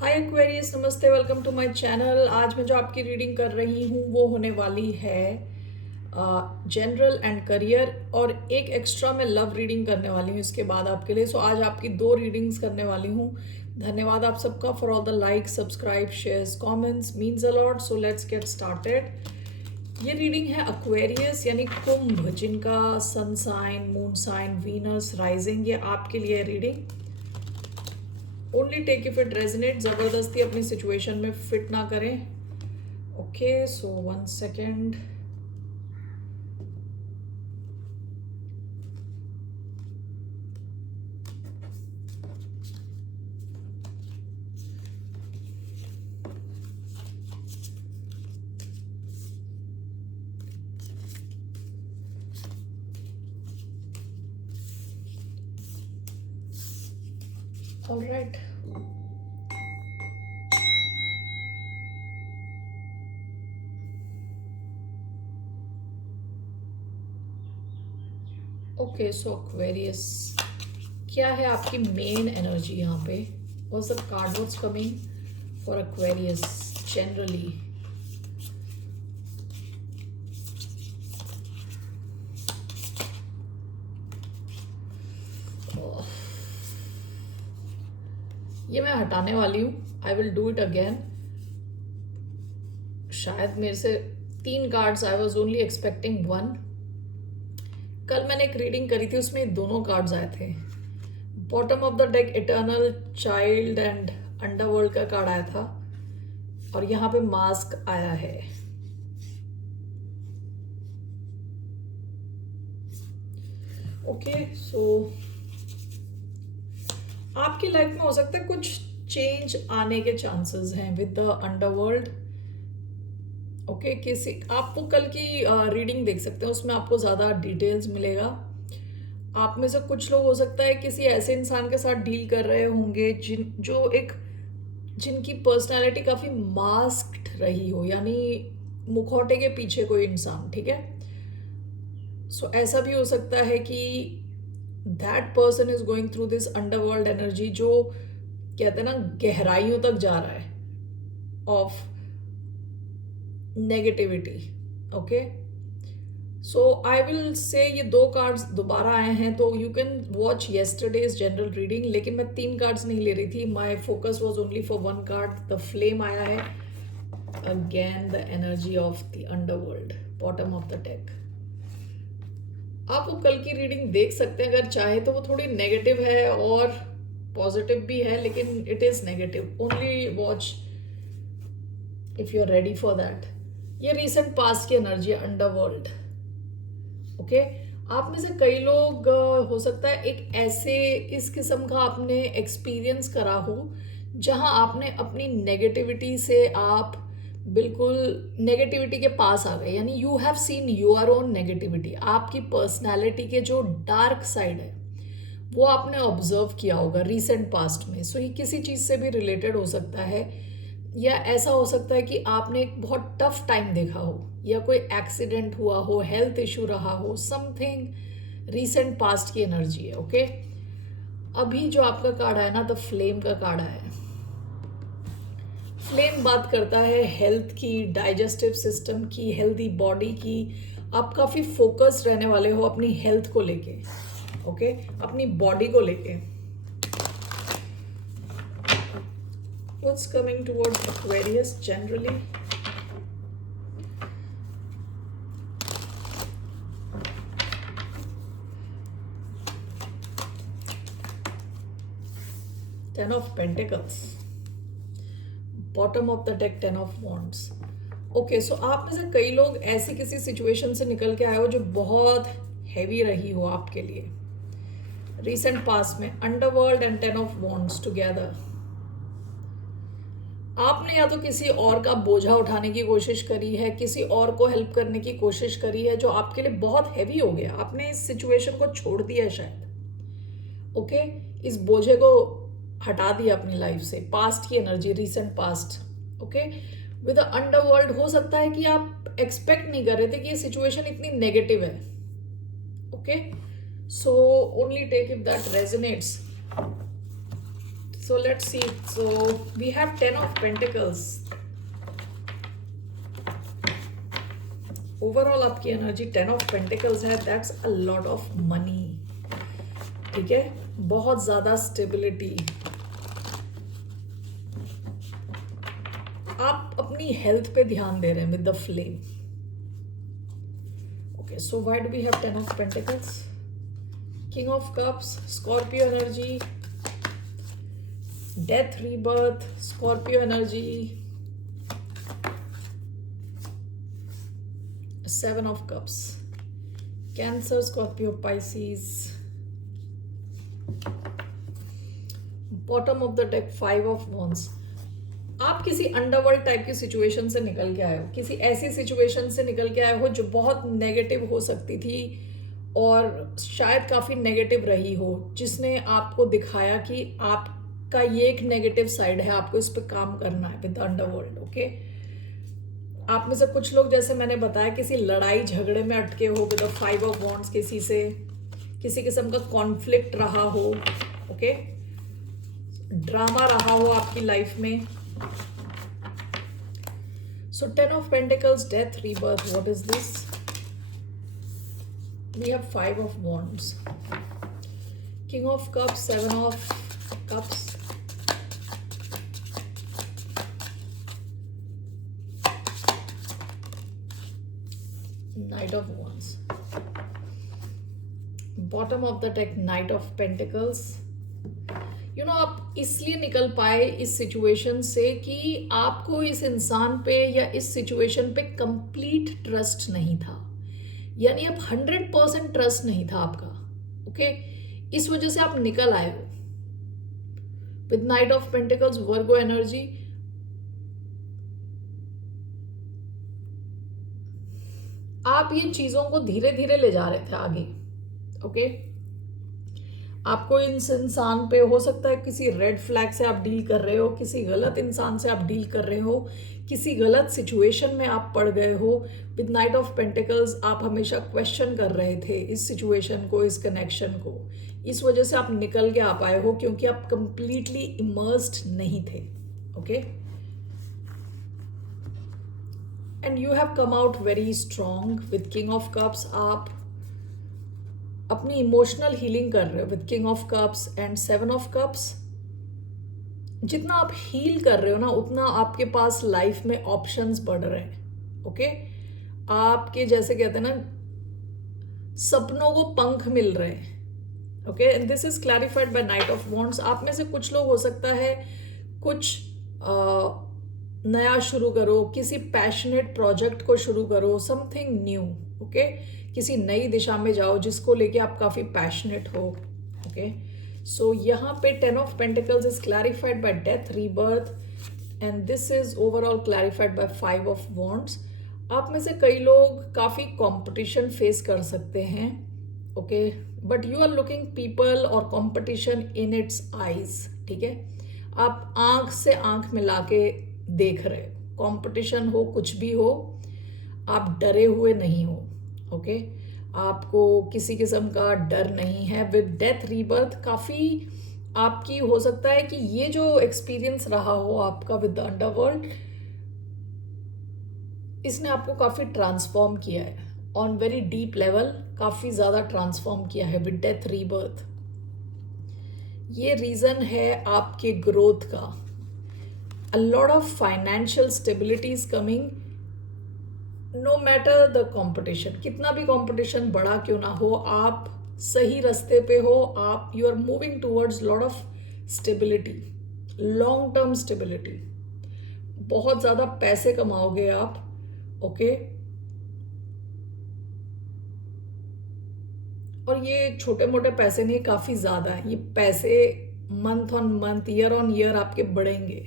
हाय Aquarius, नमस्ते, welcome to my channel. आज मैं जो आपकी रीडिंग कर रही हूँ वो होने वाली है जनरल एंड करियर, और एक एक्स्ट्रा मैं लव रीडिंग करने वाली हूँ इसके बाद आपके लिए। सो आज आपकी दो रीडिंग्स करने वाली हूँ। धन्यवाद आप सबका for all the like, subscribe, shares, comments, means a lot. So let's get started. ये रीडिंग है एक्वेरियस यानी कुंभ, जिनका sun sign, moon sign, Venus, rising, ये आपके लिए reading. Only take if it resonate. जबरदस्ती अपनी सिचुएशन में फिट ना करें। Okay, so 1 second. All right, okay. So Aquarius, क्या है आपकी मेन एनर्जी यहाँ पे? What's the card what's coming for Aquarius generally? ये मैं हटाने वाली हूँ। I will do it again. शायद मेरे से 3 cards, I was only expecting 1। कल मैंने एक रीडिंग करी थी, उसमें दोनों कार्ड्स आए थे। Bottom of the deck eternal child and underworld का कार्ड आया था, और यहाँ पे मास्क आया है। ओके, सो आपकी लाइफ में हो सकता है कुछ चेंज आने के चांसेस हैं विद द अंडरवर्ल्ड। ओके, किसी आप वो कल की रीडिंग देख सकते हैं, उसमें आपको ज़्यादा डिटेल्स मिलेगा। आप में से कुछ लोग हो सकता है किसी ऐसे इंसान के साथ डील कर रहे होंगे जिनकी पर्सनालिटी काफ़ी मास्क्ड रही हो, यानी मुखौटे के पीछे कोई इंसान। ठीक है, सो ऐसा भी हो सकता है कि that person is going through this underworld energy, जो कहते हैं ना गहराइयों तक जा रहा है of negativity. Okay, so I will say ये 2 कार्ड्स दोबारा आए हैं, तो you can watch yesterday's general reading, लेकिन मैं 3 कार्ड्स नहीं ले रही थी। My focus was only for 1 card. The flame आया है again, the energy of the underworld, bottom of the deck. आप वो कल की रीडिंग देख सकते हैं अगर चाहे तो। वो थोड़ी नेगेटिव है और पॉजिटिव भी है, लेकिन it is negative. Only watch if you are ready for that. ये रिसेंट पास्ट की एनर्जी है, अंडरवर्ल्ड। ओके, आप में से कई लोग हो सकता है एक ऐसे इस किस्म का आपने एक्सपीरियंस करा हो जहां आपने अपनी नेगेटिविटी से आप बिल्कुल नेगेटिविटी के पास आ गए, यानी you have seen your own negativity. आपकी पर्सनैलिटी के जो डार्क साइड है वो आपने ऑब्जर्व किया होगा रिसेंट पास्ट में। सो ये किसी चीज़ से भी रिलेटेड हो सकता है, या ऐसा हो सकता है कि आपने एक बहुत टफ टाइम देखा हो, या कोई एक्सीडेंट हुआ हो, हेल्थ इशू रहा हो, समथिंग रिसेंट पास्ट की एनर्जी है। ओके, अभी जो आपका कार्ड आया ना, द फ्लेम का कार्ड आया है। फ्लेम बात करता है हेल्थ की, डाइजेस्टिव सिस्टम की, हेल्दी बॉडी की। आप काफ़ी फोकस्ड रहने वाले हो अपनी हेल्थ को लेके। ओके, अपनी बॉडी को लेके। What's coming towards Aquarius generally? Ten of Pentacles. Bottom of the deck, Ten of Wands. Okay, so आप में से कई लोग ऐसी किसी सिचुएशन से निकल के आए हो जो बहुत हैवी रही हो आपके लिए रिसेंट पास्ट में। Underworld and 10 of wands together. आपने या तो किसी और का बोझा उठाने की कोशिश करी है, किसी और को हेल्प करने की कोशिश करी है जो आपके लिए बहुत हैवी हो गया। आपने इस सिचुएशन को छोड़ दिया है शायद। ओके, इस बोझे को हटा दिया अपनी लाइफ से। पास्ट की energy, recent past. Okay, with the underworld हो सकता है कि आप एक्सपेक्ट नहीं कर रहे थे कि ये सिचुएशन इतनी नेगेटिव है। Okay, so only take if that resonates. So let's see. So we have 10 of Pentacles. Overall आपकी एनर्जी 10 ऑफ पेंटिकल्स है. That's a lot of money. ठीक है, बहुत ज्यादा स्टेबिलिटी. आप अपनी हेल्थ पे ध्यान दे रहे हैं with the flame. Okay, so why do we have 10 of pentacles? King of cups, Scorpio energy, death rebirth, Scorpio energy, 7 of cups, Cancer, Scorpio, Pisces. Bottom of the deck, 5 of wands. आप किसी underworld type की situation से निकल के आए हो, किसी ऐसी सिचुएशन से निकल के आए हो जो बहुत नेगेटिव हो सकती थी और शायद काफी नेगेटिव रही हो, जिसने आपको दिखाया कि आपका ये एक नेगेटिव साइड है, आपको इस पे काम करना है विद द अंडरवर्ल्ड. ओके, आप में से कुछ लोग, जैसे मैंने बताया, किसी लड़ाई झगड़े में अटके हो विद द 5 ऑफ वॉन्ड्स, किसी से किसी किस्म का कॉन्फ्लिक्ट रहा हो. ओके, ड्रामा रहा हो आपकी लाइफ में. So 10 of pentacles, death rebirth. What is this? We have 5 of wands, king of cups, 7 of cups, Knight of Wands. Bottom of the deck, Knight of Pentacles. You know, आप इसलिए निकल पाए इस situation से कि आपको इस इंसान पे या इस सिचुएशन पे कंप्लीट ट्रस्ट नहीं था, यानी अब 100% ट्रस्ट नहीं था आपका. ओके, इस वजह से आप निकल आए हो with night of pentacles, Virgo energy. आप ये चीजों को धीरे धीरे ले जा रहे थे आगे. ओके, आपको इस इंसान पे, हो सकता है किसी रेड फ्लैग से आप डील कर रहे हो, किसी गलत इंसान से आप डील कर रहे हो, किसी गलत सिचुएशन में आप पड़ गए हो. विद नाइट ऑफ पेंटिकल्स आप हमेशा क्वेश्चन कर रहे थे इस सिचुएशन को, इस कनेक्शन को. इस वजह से आप निकल के आ पाए हो क्योंकि आप कंप्लीटली इमर्स्ड नहीं थे. Okay, and you have come out very strong with king of cups. आप अपनी इमोशनल हीलिंग कर रहे हो with king of cups and 7 of cups. जितना आप हील कर रहे हो ना, उतना आपके पास लाइफ में ऑप्शंस बढ़ रहे हैं. ओके, आपके जैसे कहते हैं ना, सपनों को पंख मिल रहे हैं. Okay, and this is clarified by knight of wands. आप में से कुछ लोग, हो सकता है कुछ नया शुरू करो, किसी पैशनेट प्रोजेक्ट को शुरू करो, समथिंग न्यू. ओके, किसी नई दिशा में जाओ जिसको लेके आप काफी पैशनेट हो. ओके, सो यहाँ पे 10 of pentacles is clarified by death rebirth and this is overall clarified by 5 of wands. आप में से कई लोग काफी कंपटीशन फेस कर सकते हैं. Okay, but you are looking people और कंपटीशन इन इट्स आईज. ठीक है, आप आंख से आंख मिला के देख रहे हो. कंपटीशन हो, कुछ भी हो, आप डरे हुए नहीं हो. ओके, आपको किसी किस्म का डर नहीं है. विद डेथ रीबर्थ काफी आपकी, हो सकता है कि ये जो एक्सपीरियंस रहा हो आपका विद द अंडरवर्ल्ड, इसने आपको काफी ट्रांसफॉर्म किया है ऑन वेरी डीप लेवल. काफी ज्यादा ट्रांसफॉर्म किया है विद डेथ रीबर्थ. ये रीजन है आपके ग्रोथ का. A lot of financial stability is coming, no matter the competition. कितना भी competition बड़ा क्यों ना हो, आप सही रास्ते पे हो. आप you are moving towards lot of stability, long term stability. बहुत ज़्यादा पैसे कमाओगे आप. ओके, और ये छोटे मोटे पैसे नहीं, काफ़ी ज़्यादा है. ये पैसे month on month, year on year आपके बढ़ेंगे.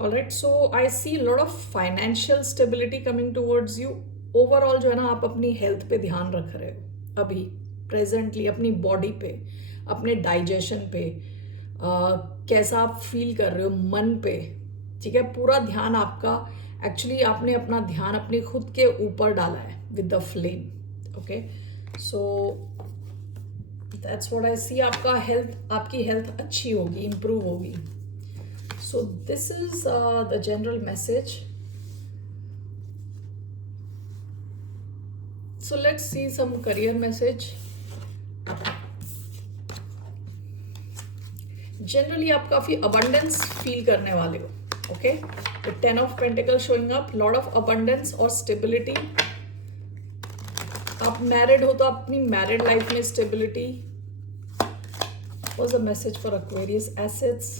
Alright, so I see a lot of financial stability coming towards you. Overall जो है ना, आप अपनी हेल्थ पे ध्यान रख रहे हो अभी प्रेजेंटली, अपनी बॉडी पे, अपने डाइजेशन पे, कैसा आप फील कर रहे हो मन पे. ठीक है, पूरा ध्यान आपका, एक्चुअली आपने अपना ध्यान अपने खुद के ऊपर डाला है with the flame. Okay, so that's what I see. आपकी हेल्थ अच्छी होगी, इम्प्रूव होगी। So this is the general message. So let's see some career message. Generally आप काफी अबंडेंस फील करने वाले हो, ओके। The 10 of pentacle showing up, lot of abundance और स्टेबिलिटी। आप मैरिड हो तो अपनी मैरिड लाइफ में stability. Was a message for Aquarius assets.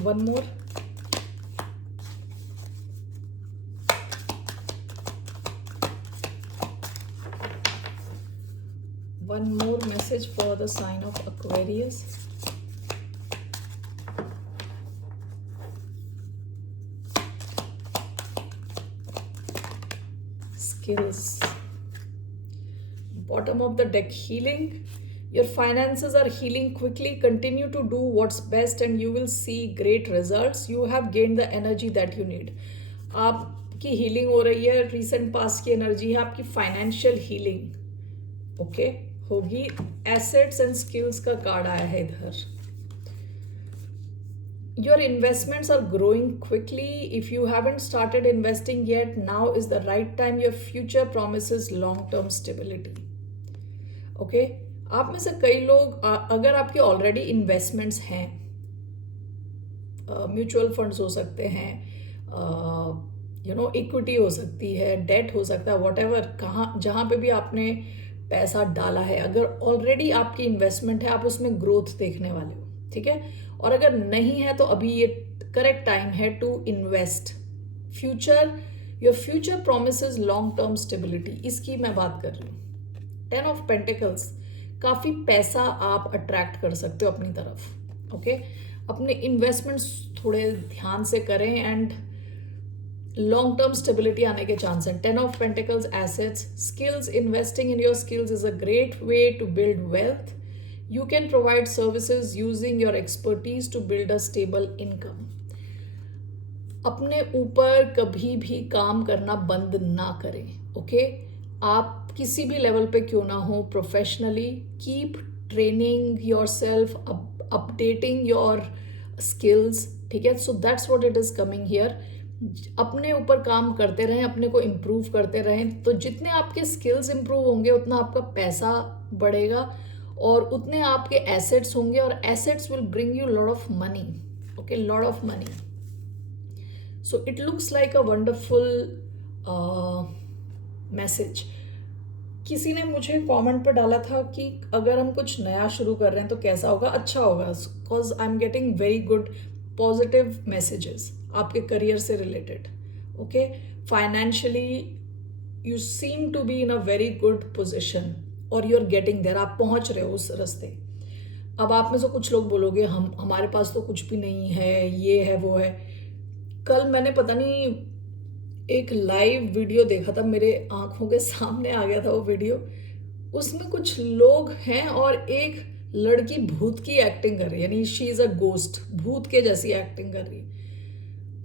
One more. One more message for the sign of Aquarius. Skills. Bottom of the deck, healing. Your finances are healing quickly. Continue to do what's best and you will see great results. You have gained the energy that you need. आपकी healing हो रही है, recent past की energy है, आपकी financial healing okay होगी। Assets and skills का card आया है इधर। Your investments are growing quickly. If you haven't started investing yet, now is the right time. Your future promises long term stability. Okay, आप में से कई लोग अगर आपके ऑलरेडी इन्वेस्टमेंट्स हैं, म्यूचुअल फंड्स हो सकते हैं, इक्विटी हो सकती है, डेट हो सकता है, वॉटेवर, कहाँ जहाँ पे भी आपने पैसा डाला है, अगर ऑलरेडी आपकी इन्वेस्टमेंट है, आप उसमें ग्रोथ देखने वाले हो, ठीक है। और अगर नहीं है तो अभी ये करेक्ट टाइम है to invest. Your future promises long term stability, इसकी मैं बात कर रही हूँ। 10 ऑफ पेंटिकल्स, काफी पैसा आप अट्रैक्ट कर सकते हो अपनी तरफ, ओके। अपने इन्वेस्टमेंट्स थोड़े ध्यान से करें एंड लॉन्ग टर्म स्टेबिलिटी आने के चांस हैं। 10 of pentacles, assets, skills, investing in your skills is a great way to build wealth. You can provide services using your expertise to build a stable income. अपने ऊपर कभी भी काम करना बंद ना करें, ओके। आप किसी भी लेवल पे क्यों ना हो, professionally keep training your self, updating your skills, ठीक है। सो that's what it is coming here. अपने ऊपर काम करते रहें, अपने को इम्प्रूव करते रहें, तो जितने आपके स्किल्स इम्प्रूव होंगे उतना आपका पैसा बढ़ेगा और उतने आपके एसेट्स होंगे और assets will bring you lot of money, okay, lot of money. So it looks like a wonderful message. किसी ने मुझे कमेंट पे डाला था कि अगर हम कुछ नया शुरू कर रहे हैं तो कैसा होगा, अच्छा होगा, because I am getting very good positive messages आपके करियर से related, okay. Financially you seem to be in a very good position और यू आर गेटिंग देयर, आप पहुंच रहे हो उस रास्ते। अब आप में से कुछ लोग बोलोगे हमारे पास तो कुछ भी नहीं है, ये है वो है। कल मैंने पता नहीं एक लाइव वीडियो देखा था, मेरे आंखों के सामने आ गया था वो वीडियो। उसमें कुछ लोग हैं और एक लड़की भूत की एक्टिंग कर रही है, यानी शी इज अ गोस्ट, भूत के जैसी एक्टिंग कर रही है।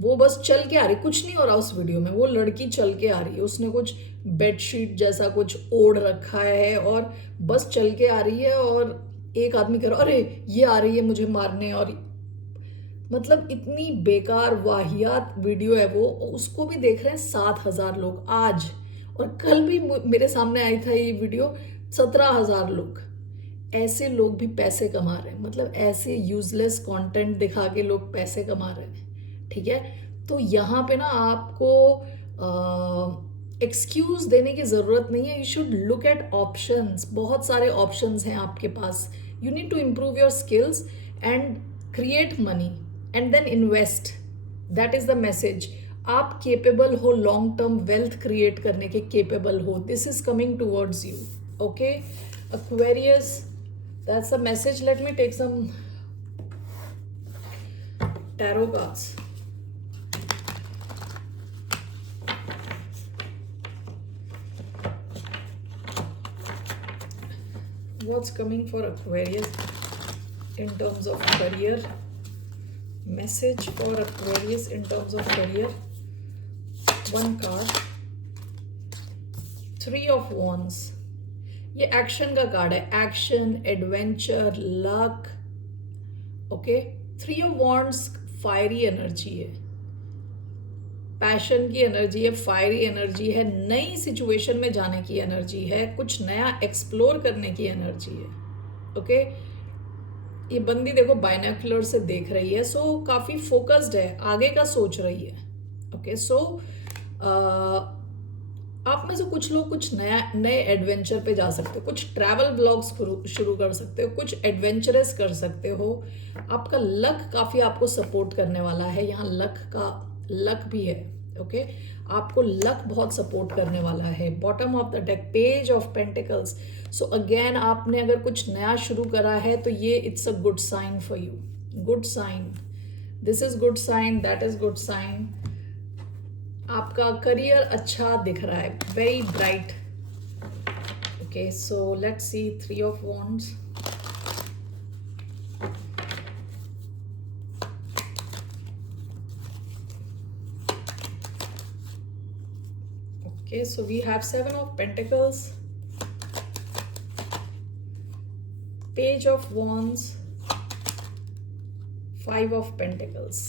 वो बस चल के आ रही, कुछ नहीं हो रहा उस वीडियो में, वो लड़की चल के आ रही है, उसने कुछ बेडशीट जैसा कुछ ओढ़ रखा है और बस चल के आ रही है और एक आदमी कह रहा अरे ये आ रही है मुझे मारने, और मतलब इतनी बेकार वाहियात वीडियो है वो। उसको भी देख रहे हैं 7,000 लोग आज, और कल भी मेरे सामने आई था ये वीडियो, 17,000 लोग। ऐसे लोग भी पैसे कमा रहे हैं, मतलब ऐसे यूजलेस कंटेंट दिखा के लोग पैसे कमा रहे हैं, ठीक है। तो यहाँ पे ना आपको एक्सक्यूज देने की जरूरत नहीं है। You should look at options, बहुत सारे ऑप्शंस हैं आपके पास। You need to improve your skills and create money and then invest, that is the message. आप केपेबल हो, लॉन्ग टर्म वेल्थ क्रिएट करने के केपेबल हो, this is coming towards you, okay. Aquarius, that's the message. Let me take some tarot cards. What's coming for Aquarius in terms of career? Message for Aquarius in terms of career. One card. 3 of Wands. ये action का card है, action, adventure, luck. Okay, 3 of wands fiery energy है, passion की energy है, fiery energy है, नई situation में जाने की एनर्जी है, कुछ नया एक्सप्लोर करने की एनर्जी है। ओके, ये बंदी देखो बाइनोक्युलर से देख रही है, सो काफी फोकस्ड है, आगे का सोच रही है। ओके, सो आप में से कुछ लोग कुछ नया नए एडवेंचर पे जा सकते हो, कुछ ट्रैवल ब्लॉग्स शुरू कर सकते हो, कुछ एडवेंचरस कर सकते हो। आपका लक काफी आपको सपोर्ट करने वाला है, यहाँ लक भी है। ओके, आपको लक बहुत सपोर्ट करने वाला है। Bottom of the deck, page of pentacles. So again आपने अगर कुछ नया शुरू करा है तो ये it's a good sign for you, good sign, this is good sign, that is good sign. आपका करियर अच्छा दिख रहा है, very bright. Okay, so let's see 3 of wands. Okay, so we have 7 of Pentacles, Page of Wands, 5 of Pentacles.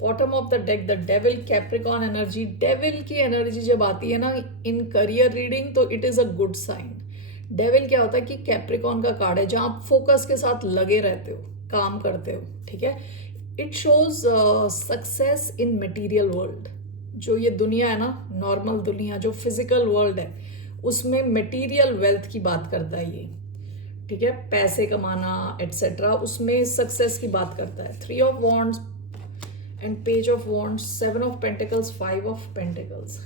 Bottom of the deck, the Devil, Capricorn energy. Devil की energy जब आती है ना इन करियर रीडिंग तो it is a good sign. Devil क्या होता है कि कैप्रिकॉन का कार्ड है, जहाँ आप फोकस के साथ लगे रहते हो, काम करते हो। ठीक है, it shows success in material world. जो ये दुनिया है ना, नॉर्मल दुनिया, जो फिजिकल वर्ल्ड है, उसमें मटेरियल वेल्थ की बात करता है ये। ठीक है, पैसे कमाना एटसेट्रा, उसमें सक्सेस की बात करता है। 3 of wands and page of wands, 7 of pentacles, 5 of pentacles.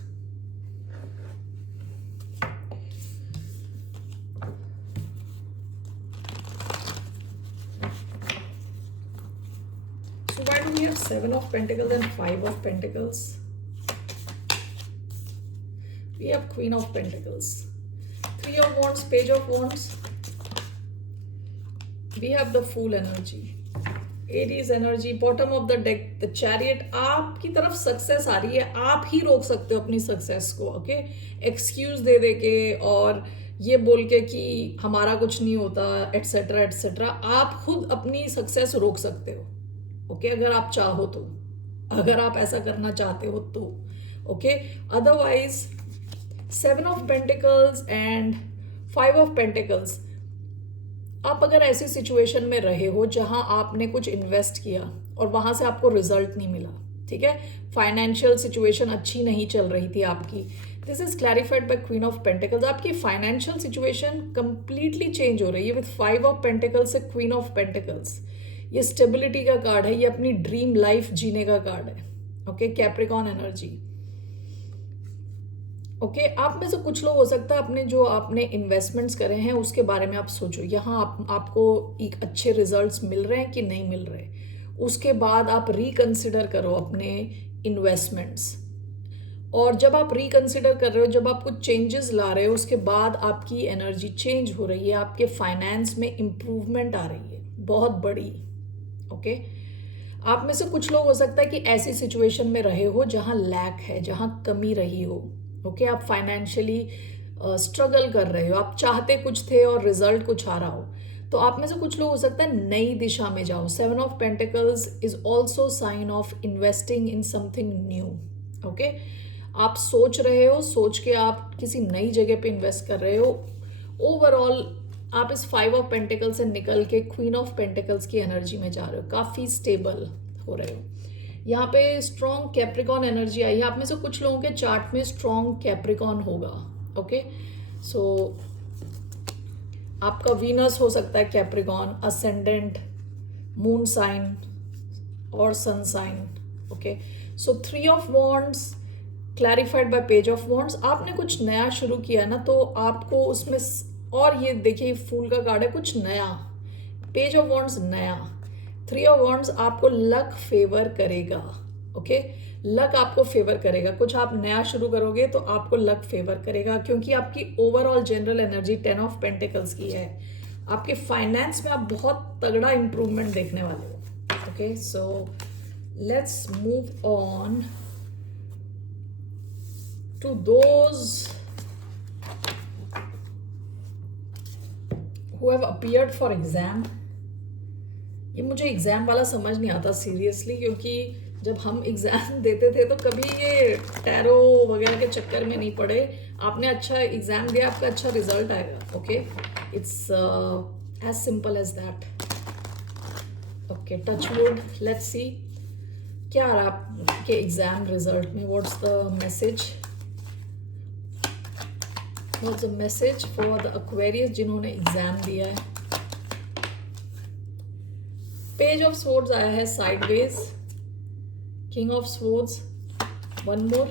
So why do we have 7 of pentacles and 5 of pentacles? We have Queen of Pentacles, 3 of Wands, Page of Wands. We have the Fool energy, Aries energy. Bottom of the deck, the Chariot. आपकी तरफ success आ रही है, आप ही रोक सकते हो अपनी success को। ओके, एक्सक्यूज दे दे के और ये बोल के कि हमारा कुछ नहीं होता एटसेट्रा एटसेट्रा, आप खुद अपनी सक्सेस रोक सकते हो। ओके, अगर आप चाहो तो, अगर आप ऐसा करना चाहते हो तो। Okay, otherwise 7 of pentacles and 5 of pentacles. आप अगर ऐसी सिचुएशन में रहे हो जहां आपने कुछ इन्वेस्ट किया और वहां से आपको रिजल्ट नहीं मिला, ठीक है, फाइनेंशियल सिचुएशन अच्छी नहीं चल रही थी आपकी, this is clarified by queen of pentacles. आपकी फाइनेंशियल सिचुएशन कंप्लीटली चेंज हो रही है विथ 5 ऑफ पेंटिकल्स से क्वीन ऑफ पेंटिकल्स। ये स्टेबिलिटी का कार्ड है, ये अपनी ड्रीम लाइफ जीने का कार्ड है। Okay, Capricorn energy. ओके, आप में से कुछ लोग हो सकता है अपने जो आपने इन्वेस्टमेंट्स करे हैं उसके बारे में आप सोचो, यहाँ आपको एक अच्छे रिजल्ट्स मिल रहे हैं कि नहीं मिल रहे। उसके बाद आप रिकंसिडर करो अपने इन्वेस्टमेंट्स, और जब आप रिकंसिडर कर रहे हो, जब आप कुछ चेंजेस ला रहे हो, उसके बाद आपकी एनर्जी चेंज हो रही है, आपके फाइनेंस में इम्प्रूवमेंट आ रही है बहुत बड़ी। ओके, आप में से कुछ लोग हो सकता है कि ऐसी सिचुएशन में रहे हो जहाँ लैक है, जहाँ कमी रही हो। ओके, आप फाइनेंशियली स्ट्रगल कर रहे हो, आप चाहते कुछ थे और रिजल्ट कुछ आ रहा हो, तो आप में से कुछ लोग हो सकता है नई दिशा में जाओ। 7 of pentacles is also sign of investing in something new. Okay, आप सोच रहे हो, सोच के आप किसी नई जगह पे इन्वेस्ट कर रहे हो। ओवरऑल आप इस 5 ऑफ पेंटिकल्स से निकल के क्वीन ऑफ पेंटिकल्स की एनर्जी में जा रहे हो, काफ़ी स्टेबल हो रहे हो। यहाँ पे स्ट्रॉन्ग कैप्रिकॉन एनर्जी आई है, आप में से कुछ लोगों के चार्ट में स्ट्रॉन्ग कैप्रिकॉन होगा। ओके, सो आपका वीनस हो सकता है कैप्रिकॉन, असेंडेंट, मून साइन और sun sign. Okay, so 3 of wands clarified by page of wands. आपने कुछ नया शुरू किया ना, तो आपको उसमें, और ये देखिए फूल का कार्ड है, कुछ नया, पेज ऑफ वॉन्ड्स नया, 3 ऑफ वॉन्ड्स आपको लक फेवर करेगा। ओके, लक आपको फेवर करेगा, कुछ आप नया शुरू करोगे तो आपको लक फेवर करेगा, क्योंकि आपकी overall general energy 10 of pentacles की है। आपके फाइनेंस में आप बहुत तगड़ा इंप्रूवमेंट देखने वाले हो। Okay, so let's move on to those who have appeared for exam. ये मुझे एग्ज़ाम वाला समझ नहीं आता सीरियसली, क्योंकि जब हम एग्ज़ाम देते थे तो कभी ये टैरो वगैरह के चक्कर में नहीं पड़े. आपने अच्छा एग्ज़ाम दिया, आपका अच्छा रिजल्ट आएगा. Okay, it's as simple as that. Okay, touch wood. Let's see क्या आ रहा आपके एग्ज़ाम रिजल्ट में. What's the message? What's the message for the Aquarius जिन्होंने एग्ज़ाम दिया है? पेज ऑफ स्वॉर्ड्स आया है sideways. King of swords. One more.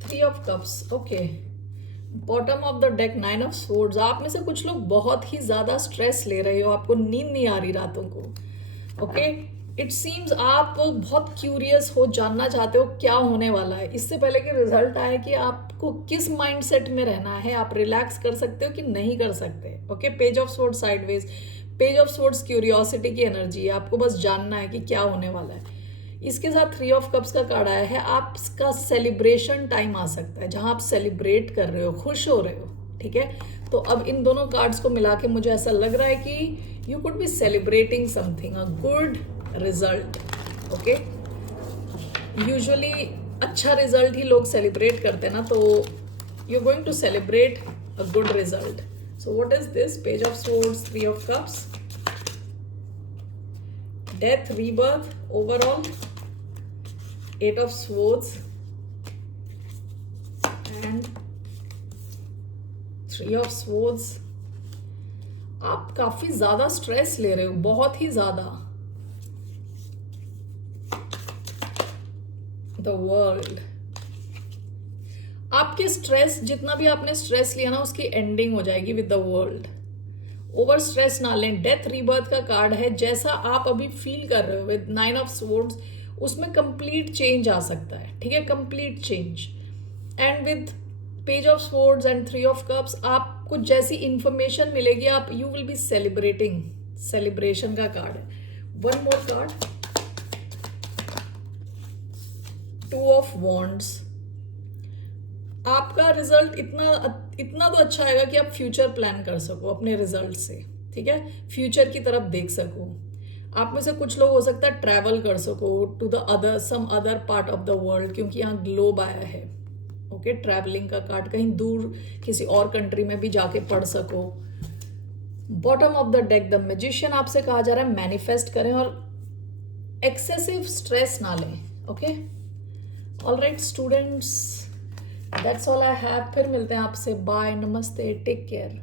Three of cups. Okay, bottom of the deck nine of swords. आप में से कुछ लोग बहुत ही ज्यादा स्ट्रेस ले रहे हो, आपको नींद नहीं आ रही रातों को. ओके, इट सीम्स आप बहुत क्यूरियस हो, जानना चाहते हो क्या होने वाला है. इससे पहले कि रिजल्ट आए कि आपको किस माइंडसेट में रहना है, आप रिलैक्स कर सकते हो कि नहीं कर सकते. Okay, page of swords sideways. Page of swords curiosity की एनर्जी है, आपको बस जानना है कि क्या होने वाला है. इसके साथ थ्री ऑफ कप्स का कार्ड आया है. आपका सेलिब्रेशन टाइम आ सकता है, जहां आप सेलिब्रेट कर रहे हो, खुश हो रहे हो. ठीक है, तो अब इन दोनों कार्ड्स को मिला के मुझे ऐसा लग रहा है कि you could be celebrating something, a good result. Okay, usually अच्छा रिजल्ट ही लोग सेलिब्रेट करते हैं ना, तो you are going to celebrate a good result. So what is this? Page of swords, three of cups, death, rebirth, overall, eight of swords and three of swords. आप काफी ज्यादा स्ट्रेस ले रहे हो, बहुत ही ज्यादा. The world. आपके stress, जितना भी आपने स्ट्रेस लिया ना, उसकी एंडिंग हो जाएगी with the world. Over stress ना लें. डेथ रीबर्थ का कार्ड है. जैसा आप अभी फील कर रहे हो विद नाइन ऑफ स्वॉर्ड्स, उसमें कंप्लीट चेंज आ सकता है. ठीक है, complete change. And with page of swords and three of cups, आपको जैसी इंफॉर्मेशन मिलेगी, आप you will be celebrating. Celebration का कार्ड है. One more card, two of wands. आपका रिजल्ट इतना तो अच्छा आएगा कि आप फ्यूचर प्लान कर सको अपने रिजल्ट से. ठीक है, फ्यूचर की तरफ देख सको. आप में से कुछ लोग हो सकता है ट्रैवल कर सको to the other some other part of the world, क्योंकि यहाँ ग्लोब आया है. ओके, ट्रैवलिंग का कार्ड. कहीं दूर किसी और कंट्री में भी जाके पढ़ सको. Bottom of the deck the magician. आपसे कहा जा रहा है मैनिफेस्ट करें और एक्सेसिव स्ट्रेस ना लें. Okay, alright students, that's all I have. फिर मिलते हैं आपसे. बाय, नमस्ते, टेक केयर.